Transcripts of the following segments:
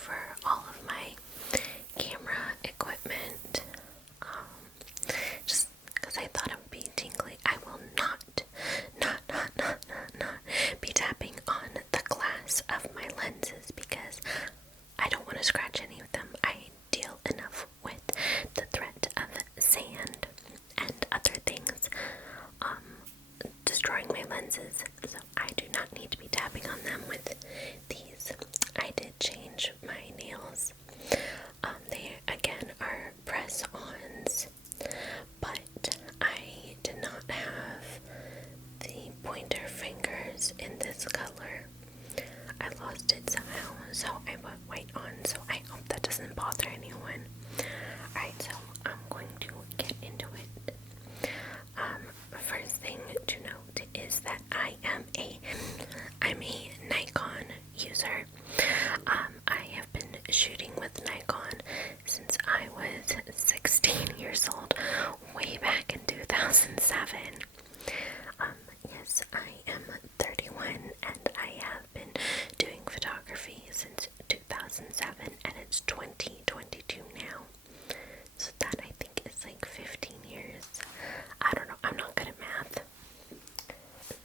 over all of my camera equipment, just because I thought it would be tingly. I will not be tapping on the glass of my lenses because I don't want to scratch any of them. I deal enough with the threat of sand and other things destroying my lenses, so I do not need to be tapping on them with these. I did change my nails. They again are press-ons, but I did not have the pointer fingers in this color. I lost it somehow, so I put white on, so I hope that doesn't bother anyone. Alright, so I'm going to get into it. First thing to note is that I'm a Nikon user. I have been shooting with Nikon since I was 16 years old, way back in 2007. Yes, I am 31 and I have been doing photography since 2007, and it's 2022 now. So that I think is like 15 years. I don't know, I'm not good at math.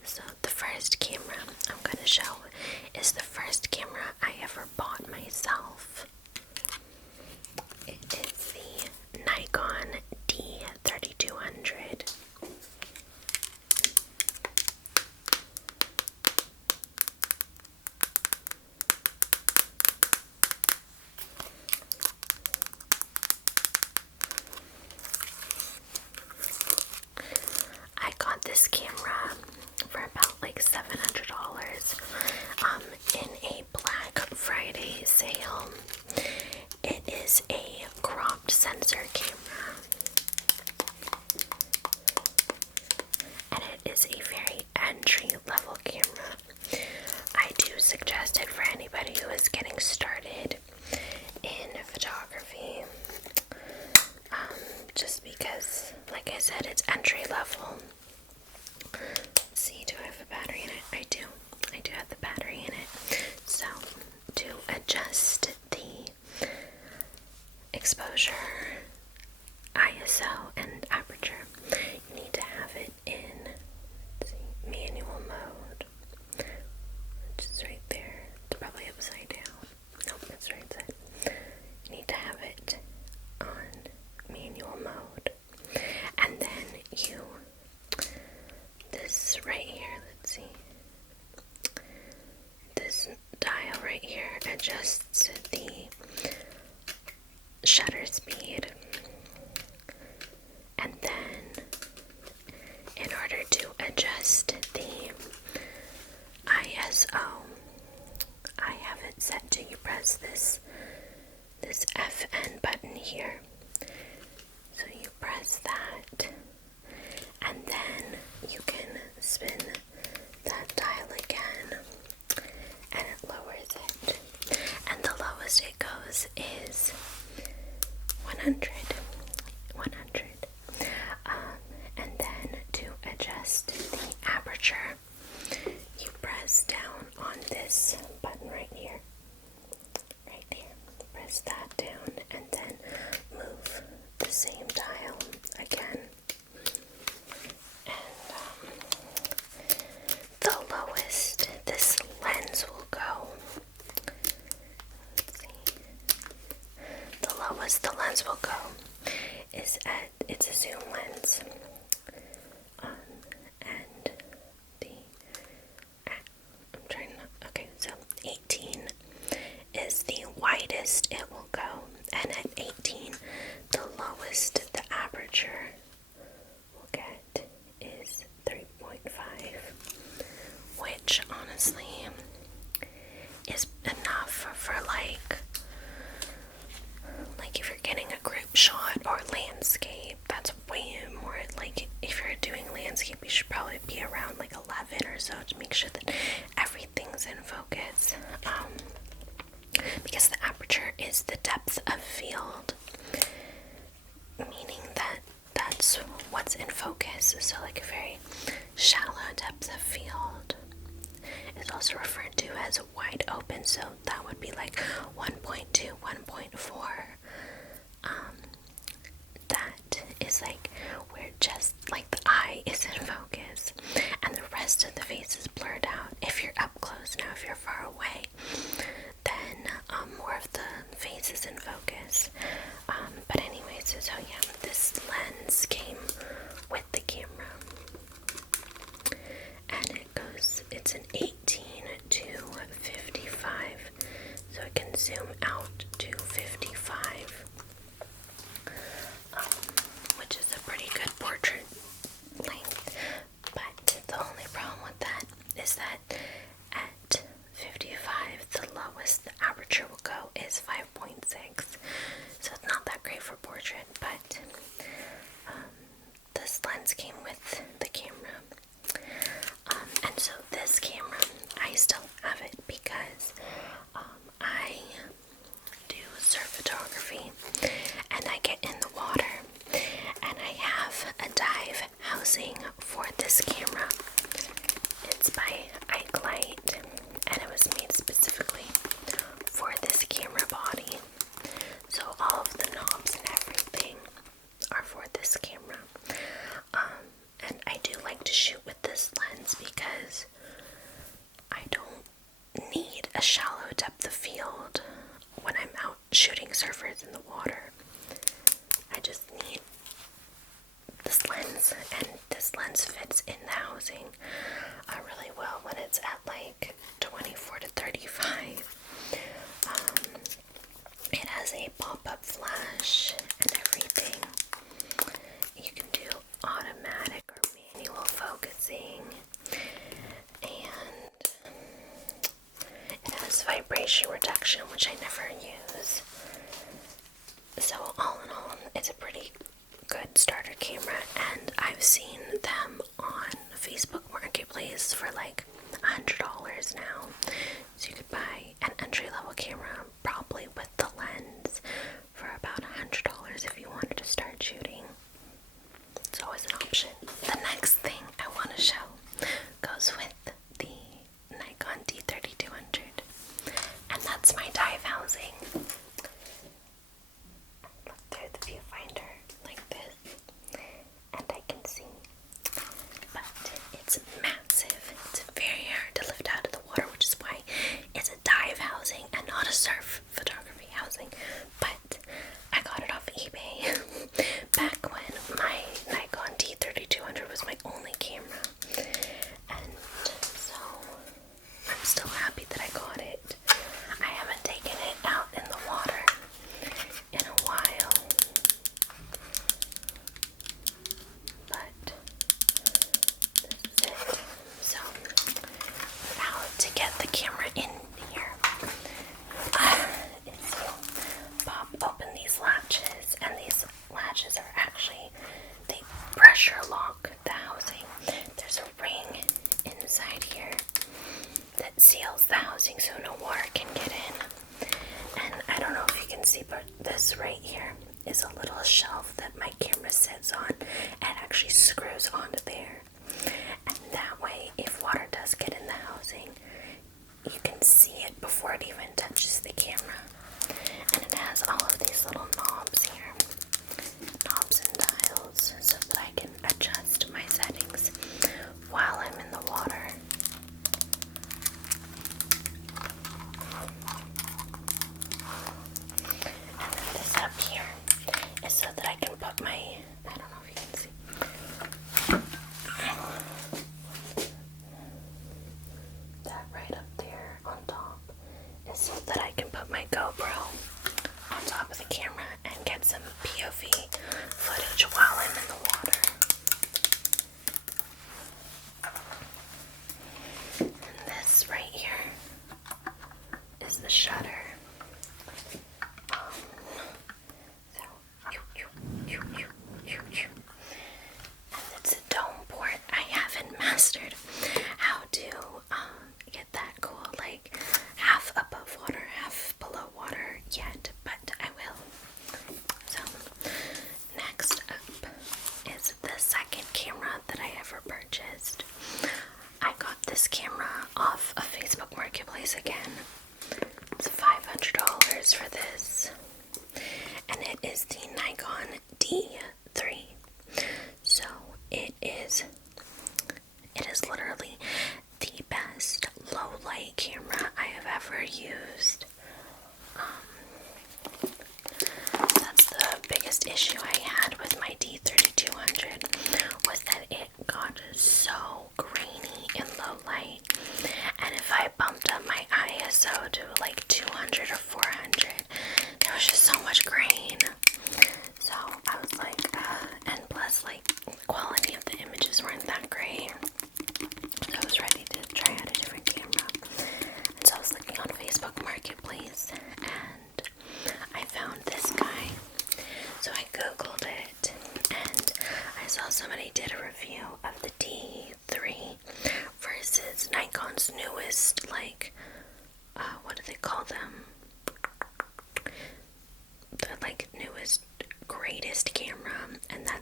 So the first camera I'm going to show is the first camera I ever bought myself. It is the Nikon D3200. I got this camera for about like $700 in a Black Friday sale. It is a cropped sensor camera, and it is a very entry-level camera. I do suggest it for anybody who is getting started in photography, just because, like I said, it's entry-level. Let's see, do I have a battery in it? I do have the battery in it. So, to adjust the exposure, ISO, and aperture, you need to have it in manual mode, which is right there. It's probably upside down. Nope, it's right side. You need to have it on manual mode, and then this right here, let's see, this dial right here adjusts the shutter speed, and then in order to adjust the ISO, I have it set to, you press this FN button here. So you press that, and then you can spin that dial again, and it lowers it. And the lowest it goes is 100. And then to adjust the aperture, you press down on this button right here. Right here. Press that down, and then move the same dial again. And the lowest this lens will go, let's see, the lowest the lens will go is at, it's a zoom lens, and okay, so 18 is the widest it will go, and at 18, the lowest the aperture will get is 3.5, which honestly is enough for like if you're getting a group shot or landscape. That's way more, like if you're doing landscape, you should probably be around like 11 or so to make sure that everything's in focus, because the aperture is the depth of field, meaning that that's what's in focus. So like a very shallow depth of field is also referred to as wide open, so that would be like 1.2 is like where just like the eye is in focus and the rest of the face is blurred out if you're up close. Now if you're far away, then more of the face is in focus. But anyways, so yeah, this lens came with the camera, and it's an 18 to 55, so it can zoom out to 55, which is a pretty good portrait length. But the only problem with that is that at 55, the lowest the aperture will go is 5.6, so it's not that great for portrait. But this lens came with the camera, and so this camera, I still have it because I do surf photography and I get in the water, and I have a dive housing for this camera. It's by Equiptment, and it was made specifically for this camera body. So all of the knobs and everything are for this camera. And I do like to shoot with this lens because I don't need a shallow depth of field when I'm out shooting surfers in the water. I just need this lens, and this lens fits in the housing really well when it's at like 24 to 35. It has a pop-up flash and everything. You can do automatic or manual focusing, and it has vibration reduction, which I never use. So all in all, it's a pretty good starter camera, and I've seen them on Facebook Marketplace for like $100 now. So you could buy an entry-level camera, probably with the lens, for about $100 if you wanted to start shooting. It's always an option. The next thing I want to show goes with the Nikon D3200, and that's my dive housing. Look through the viewfinder like this, and I can see, but it's massive. It's very hard to lift out of the water, which is why it's a dive housing and not a surf photography housing. But I got it off eBay back when my Nikon D3200 was my only camera, and so I'm still happy that I got it. I haven't taken it out in the water in a while, but this is it. So how to get the camera in here is you pop open these latches, and these latches are actually, they pressure lock the housing. There's a ring inside here that seals the housing so no water can get in. And I don't know if you can see, but this right here is a little shelf that my camera sits on and actually screws onto there. And that way, if water does get in the housing, you can see it before it even touches the camera. And it has all of these little knobs here, knobs and dials, so that I can adjust my settings while I'm in the water. And then this up here is so that I can put my, I don't know if you can see, that right up there on top is so that I can put my GoPro on top of the camera and get some POV footage while I'm in the water. And this right here is the shutter. And it's a dome port. I haven't mastered how to get that cool, like half above water, half below water yet, but I will. So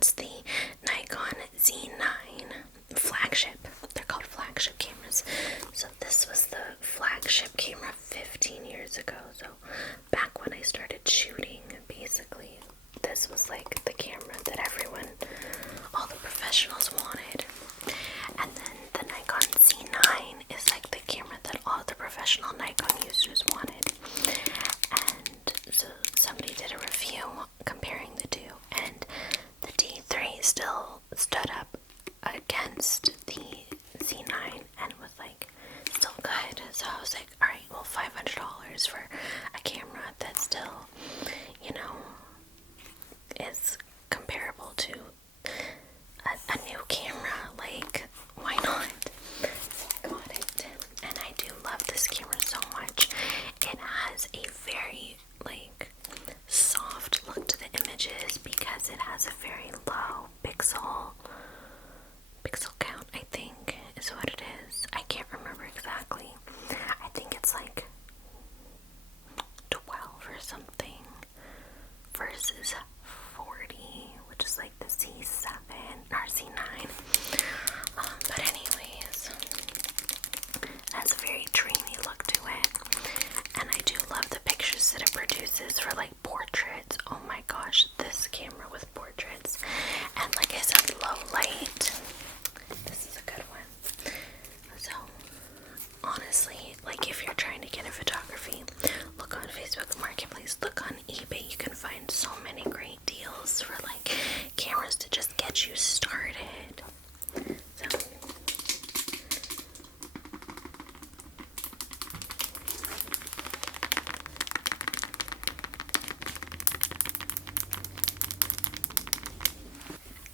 that's the Nikon Z9 flagship. They're called flagship cameras. So this was the flagship camera 15 years ago. So back when I started shooting, basically, this was like the camera that everyone, all the professionals wanted. And then the Nikon Z9 is like the camera that all the professional Nikon users wanted. And so somebody did a review comparing the two, and the D3 still stood up against the Z9 and was like still good. So I was like, alright, well, $500 for a camera that still, you know, is comparable to a new camera. Like, why not? So I got it, and I do love this camera so much. It has a very like soft look to the images because it has a very low pixel count, I think is what it is. I can't remember exactly. I think it's like 12 or something versus 40, which is like the C7 or C9. But anyways, it has a very dreamy look to it, and I do love the pictures that it produces for like portraits. Oh my gosh, this camera with portraits, and like I said, low light. This is a good one. So honestly, like if you're trying to get into photography, look on Facebook Marketplace, look on eBay. You can find so many great deals for like cameras to just get you started. So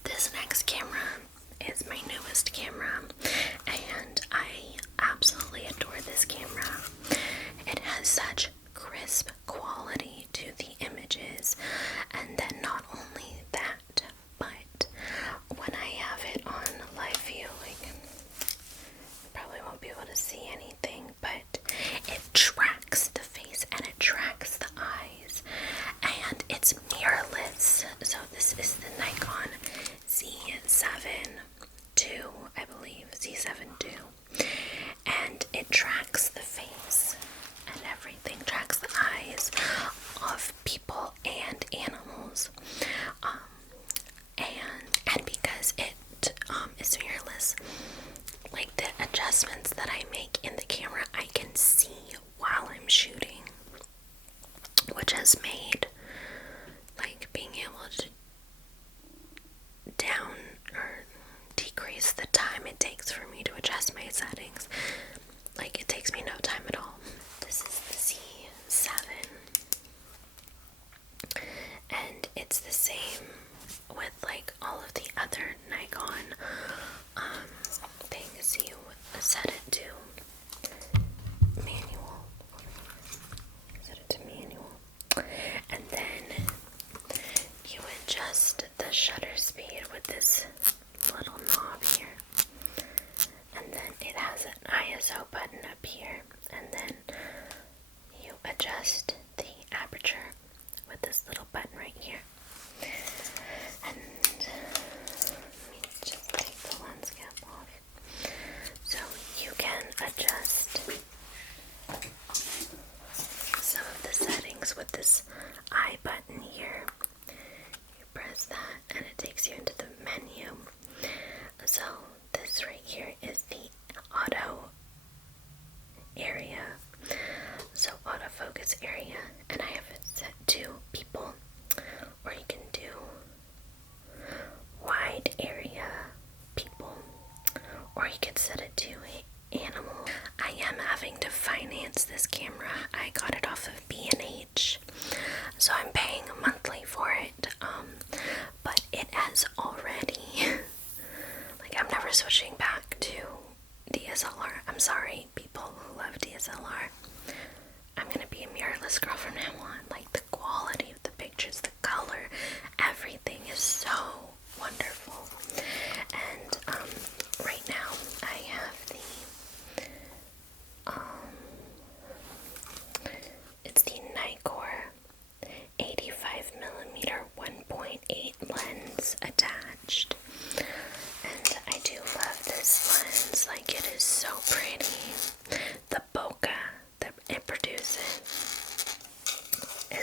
this next camera is my newest camera, and I absolutely adore this camera. It has such crisp quality to the images, and then not only that, but when I have it on live view, like, you probably won't be able to see anything, but it tracks the face and it tracks the eyes, and it's mirrorless. So this is the Nikon Z7 II, I believe, Z7 II, and it tracks the face and everything, tracks the eyes of people and animals, and because it is mirrorless, like the adjustments that I make in the camera, I can see while I'm shooting, which has made like being able to down or decrease the time it takes for me to adjust my settings. Like, it takes me no time at all. This is the Z7, and it's the same with like all of the other Nikon things. You set it to manual, and then you adjust the shutter speed with this little knob here, and then it has an ISO button up here, and then you adjust the aperture with this little button right here. And let me just take the lens cap off. So you can adjust some of the settings with this I button here. You press that and it takes you into the menu. So this right here is the auto area, so autofocus area, and I have it set to people, or you can do wide area people, or you can set it to animal. I am having to finance this camera. I got it off of B&H, so I'm paying monthly for it, but it has already like, I'm never switching back to DSLR. I'm sorry, people who love DSLR. I'm gonna be a mirrorless girl from now on. Like,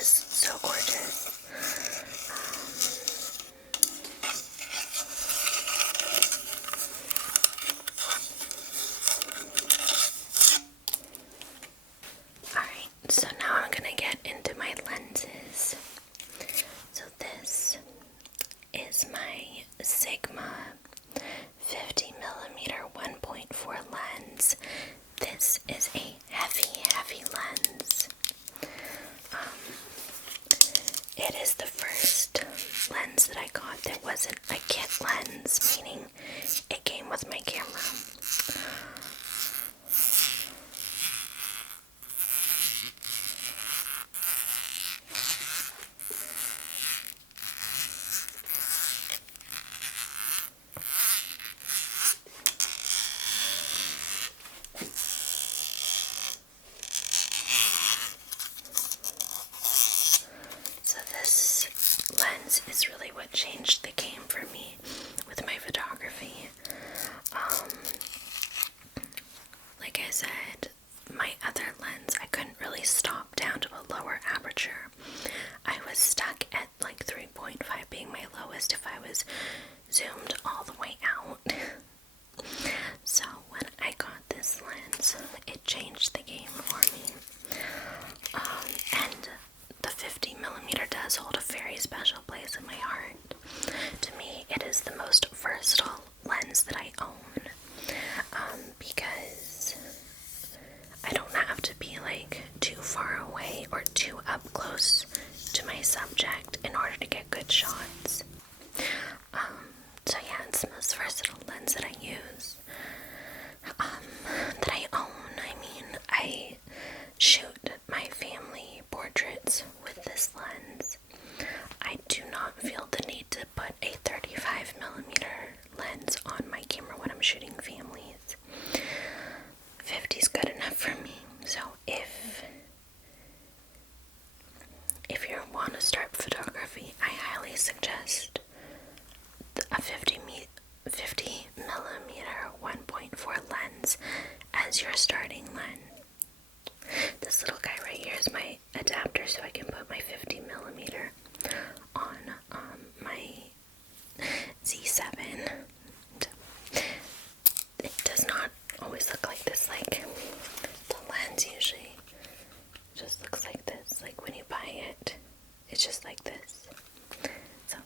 just so gorgeous. Alright, so now I'm gonna get into my lenses. So this is my Sigma 50mm 1.4 lens. This is a heavy lens. It is the first lens that I got that wasn't a kit lens, meaning it came with my camera. So this lens is really what changed the game for me with my photography. Like I said, my other lens, I couldn't really stop down to a lower aperture. I was stuck at like 3.5 being my lowest if I was zoomed all the way out. So when I got this lens, it changed the game for me. And the 50mm does hold a very special place in my heart. To me, it is the most versatile lens that I own. Because I don't have to be like too far away or too up close to my subject in order to get good shots. So yeah, it's the most versatile lens that I use. That I own. I mean, I shoot my family portraits with this lens. I do not feel the need to put a 35mm lens on my camera when I'm shooting families. 50 is good enough for me. So if you want to start photography, I highly suggest a 50mm 1.4 lens as your starting lens. This little guy right here is my adapter, so I can put my 50mm on my Z7. It does not always look like this. Like the lens usually just looks like this. Like when you buy it, it's just like this. So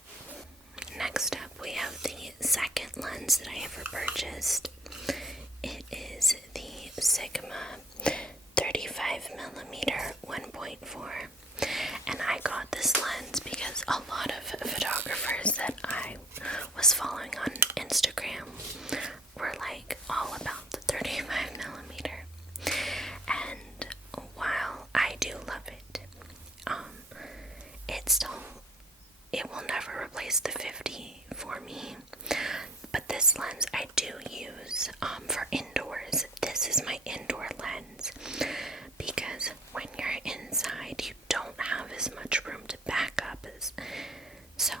next up, we have the second lens that I ever purchased. It is the Sigma 35mm 1.4, and I got this lens because a lot of photographers that I was following on Instagram were like all about the 35mm, and while I do love it, it will never replace the 50 for me. But this lens I do use for indoors. This is my indoor lens because when you're inside, you don't have as much room to back up so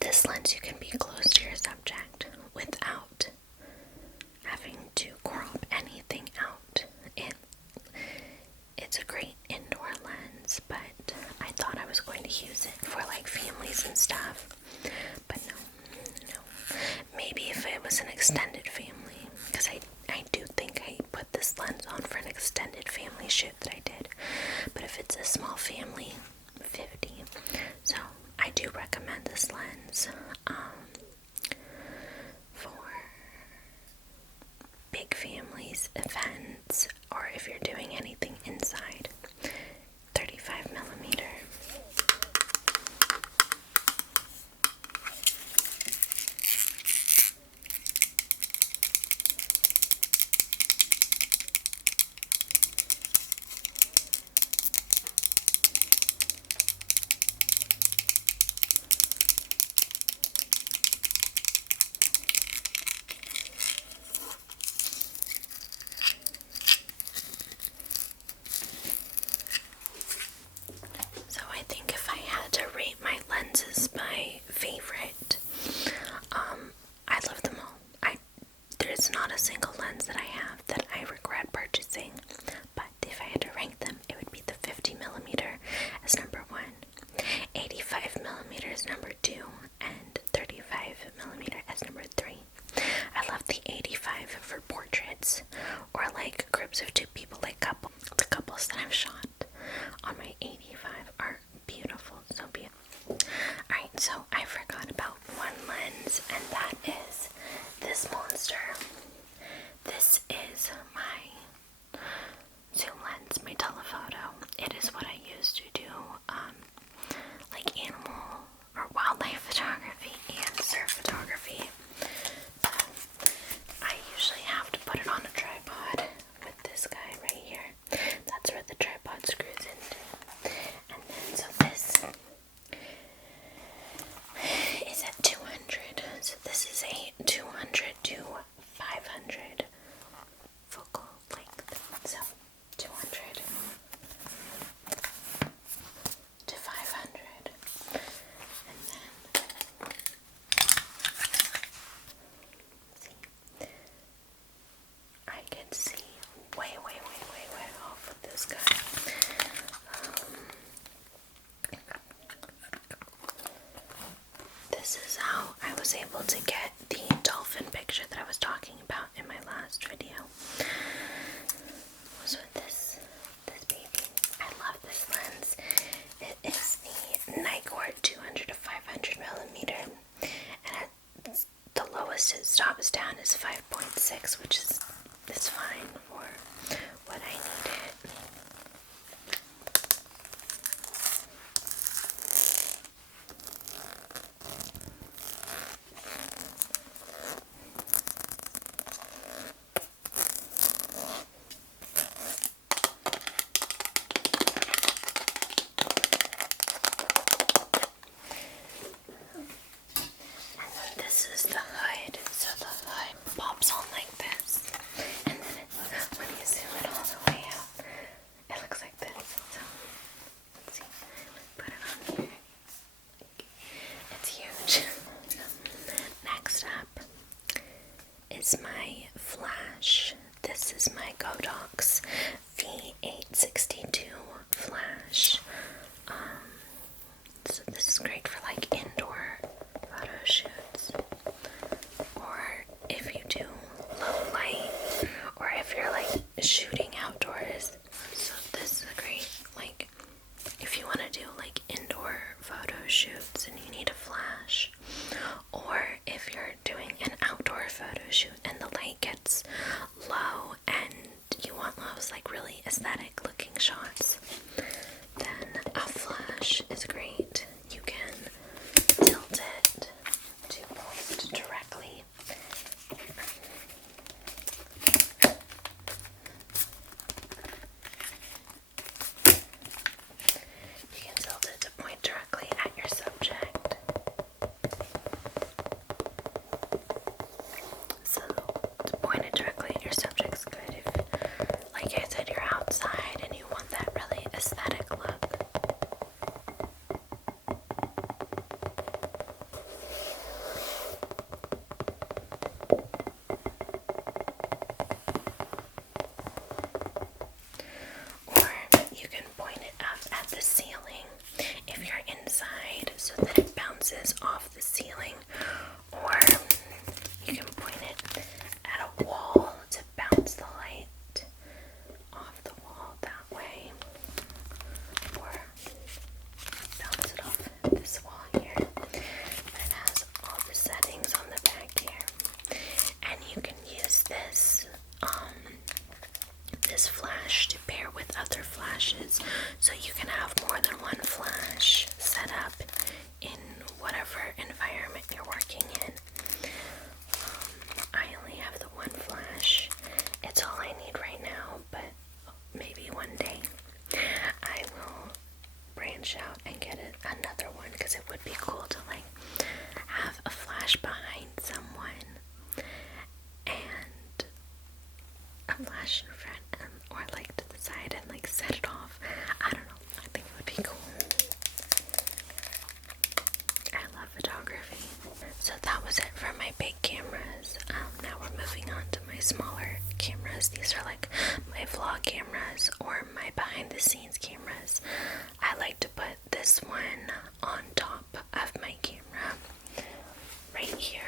this lens, you can be close to your subject without having to crop anything out. It's a great indoor lens, but I thought I was going to use it for like families and stuff, but no. Maybe if it was an extended family, because I do think I put this lens on for an extended family shoot that I did, but if it's a small family, 50. So I do recommend this lens for big families, events, or if you're doing anything inside. 35mm. this is how I was able to get the dolphin picture that I was talking about in my last video. Was with this baby. I love this lens. It is the Nikkor 200 to 500 millimeter, and the lowest it stops down is 5.6, which is fine for what I needed. This is the hood, so the hood pops on like this, and then when you zoom it all the way out, it looks like this. So, let's see, put it on here. It's huge. Next up is my flash. This is my Godox V862 flash. So this is great for like indoor photo shoots, or if you do low light, or if you're like shooting outdoors. So this is great, like if you want to do like indoor photo shoots and you need a flash, or if you're doing an outdoor photo shoot and the light gets low and you want those like really aesthetic looking shots, then a flash is great. You can tilt it to point directly. You can tilt it to point directly at your subject. So to point it directly at your subject's good if, like I said, you're outside and you want that really aesthetic look. Or you can point it up at the ceiling if you're inside so that it bounces off the ceiling, or you can point it at a wall to bounce the light off the wall that way, or bounce it off this wall here. But it has all the settings on the back here, and you can use this flash to pair with other flashes, so you can have more than one flash set up in whatever environment you're working in. I only have the one flash. It's all I need right now, but maybe one day I will branch out and get another one, because it would be cool to like have a flash behind someone and a flash in front, or like to the side and like set it off. I don't know. I think it would be cool. I love photography. So that was it for my big cameras. Now we're moving on to my smaller cameras. These are like my vlog cameras or my behind the scenes cameras. I like to put this one on top of my camera right here.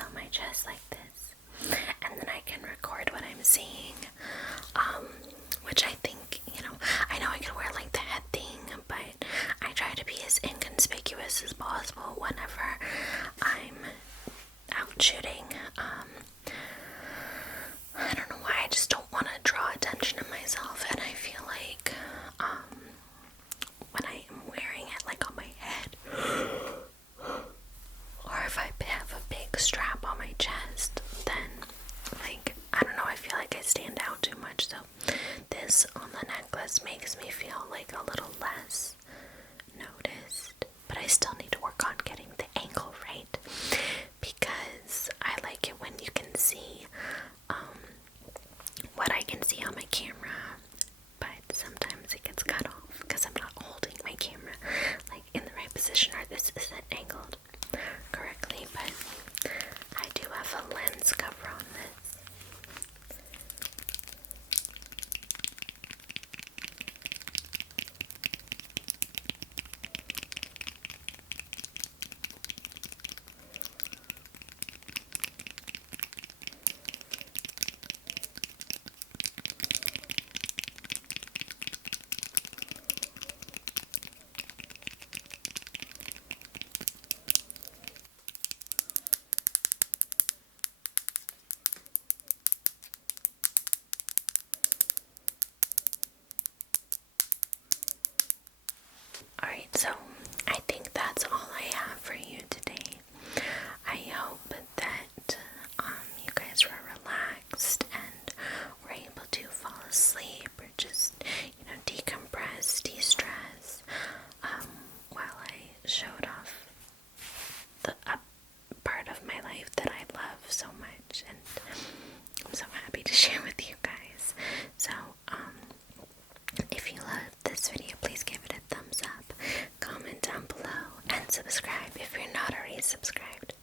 on my chest like this, and then I can record what I'm seeing, which I think, I know I can wear like the head thing, but I try to be as inconspicuous as possible whenever I'm out shooting. I don't know why, I just don't want to draw attention to myself, and I feel like when I am wearing it like on my head, or if I have a big strap on my chest, then like, I don't know, I feel like I stand out too much. So this on the necklace makes me feel like a little less noticed, but I still need to work on getting the angle right, because I like it when you can see what I can see on my camera, but sometimes it gets cut off because I'm not holding my camera like in the right position, or this isn't angled correctly. But I do have a lens cover on this. Alright, so I think that's all I have for you today. I hope that you guys were relaxed and were able to fall asleep, or just, decompress, de-stress, while I showed off the part of my life that I love so much, and I'm so happy to share with you guys. So, if you loved this video, please give it a thumbs up, comment down below, and subscribe if you're not already subscribed.